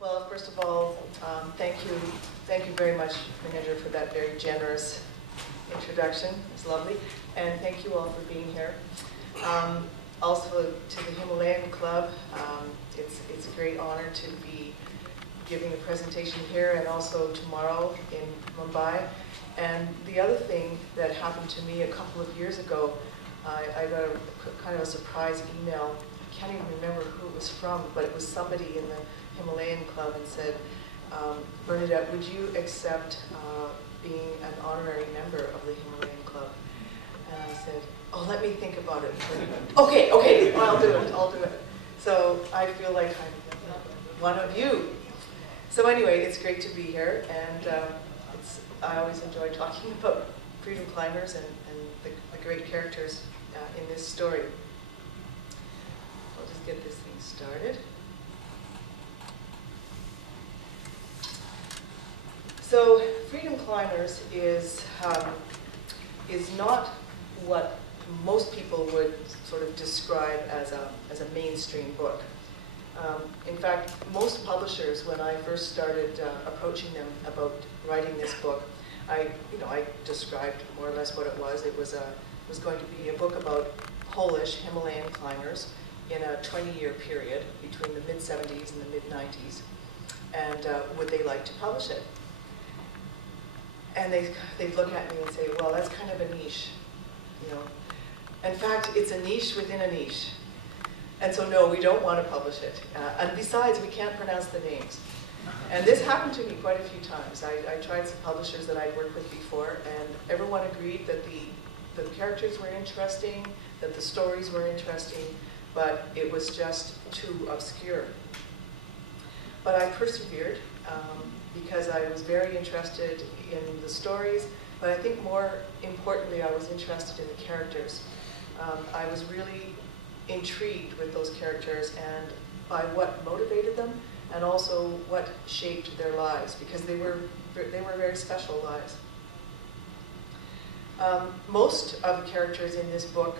Well, first of all, thank you very much, Bernadette, for that very generous introduction. It's lovely, and thank you all for being here. Also to the Himalayan Club, it's a great honor to be giving a presentation here and also tomorrow in Mumbai. And the other thing that happened to me a couple of years ago, I got a kind of a surprise email. I can't even remember who it was from, but it was somebody in the Himalayan Club and said, Bernadette, would you accept being an honorary member of the Himalayan Club? And I said, oh, let me think about it. Okay, well, I'll do it. So I feel like I'm one of you. So anyway, it's great to be here, and I always enjoy talking about freedom climbers and the great characters in this story. I'll just get this thing started. So Freedom Climbers is not what most people would sort of describe as a mainstream book. In fact, most publishers, when I first started approaching them about writing this book, I described more or less what it was. It was going to be a book about Polish Himalayan climbers in a 20-year period between the mid-70s and the mid-90s, and would they like to publish it? And they'd look at me and say, well, that's kind of a niche, you know. In fact, it's a niche within a niche. And so, no, we don't want to publish it. And besides, we can't pronounce the names. And this happened to me quite a few times. I tried some publishers that I'd worked with before, and everyone agreed that the characters were interesting, that the stories were interesting, but it was just too obscure. But I persevered because I was very interested in the stories, but I think more importantly, I was interested in the characters. I was really intrigued with those characters and by what motivated them, and also what shaped their lives, because they were very special lives. Most of the characters in this book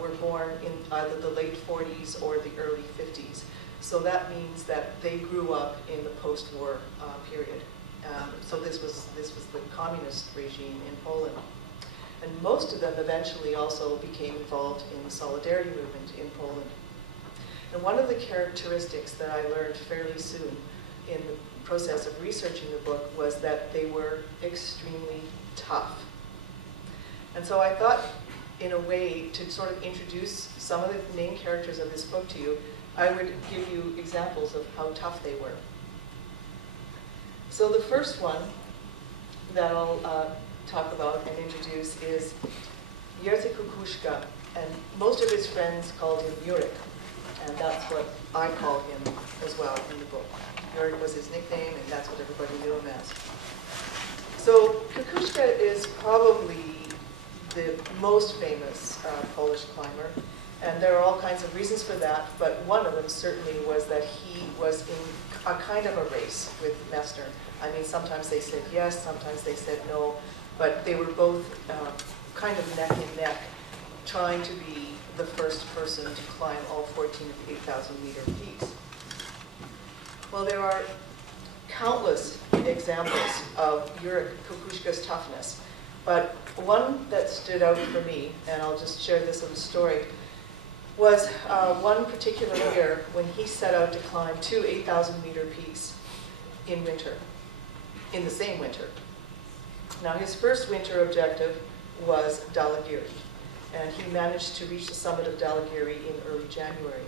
were born in either the late 40s or the early 50s. So that means that they grew up in the post-war period. So this was the communist regime in Poland. And most of them eventually also became involved in the Solidarity movement in Poland. And one of the characteristics that I learned fairly soon in the process of researching the book was that they were extremely tough. And so I thought, in a way, to sort of introduce some of the main characters of this book to you, I would give you examples of how tough they were. So the first one that I'll talk about and introduce is Jerzy Kukushka, and most of his friends called him Yurik, and that's what I call him as well in the book. Yurik was his nickname, and that's what everybody knew him as. So Kukushka is probably the most famous Polish climber, and there are all kinds of reasons for that, but one of them certainly was that he was in a kind of a race with Messner. I mean, sometimes they said yes, sometimes they said no, but they were both kind of neck and neck, trying to be the first person to climb all 14 of the 8,000-meter peaks. Well, there are countless examples of Yurik Kukushka's toughness, but one that stood out for me, and I'll just share this little story, was one particular year when he set out to climb 2 8,000-meter peaks in winter, in the same winter. Now, his first winter objective was Dhaulagiri, and he managed to reach the summit of Dhaulagiri in early January.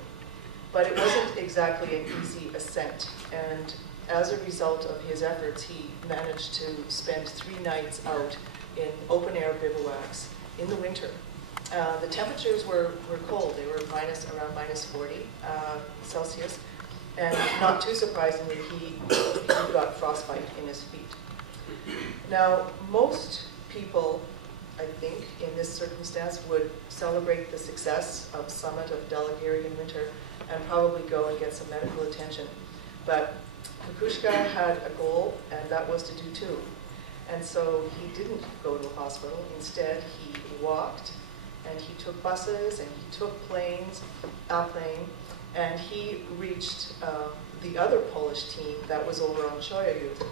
But it wasn't exactly an easy ascent, and as a result of his efforts, he managed to spend 3 nights out in open-air bivouacs in the winter. The temperatures were cold. They were around minus 40 Celsius, and not too surprisingly, he got frostbite in his feet. Now, most people, I think, in this circumstance would celebrate the success of summit of Dhaulagiri in winter and probably go and get some medical attention. But Kukushka had a goal, and that was to do 2. And so he didn't go to a hospital. Instead, he walked, and he took buses, and he took planes, a plane, and he reached the other Polish team that was over on Choyaju.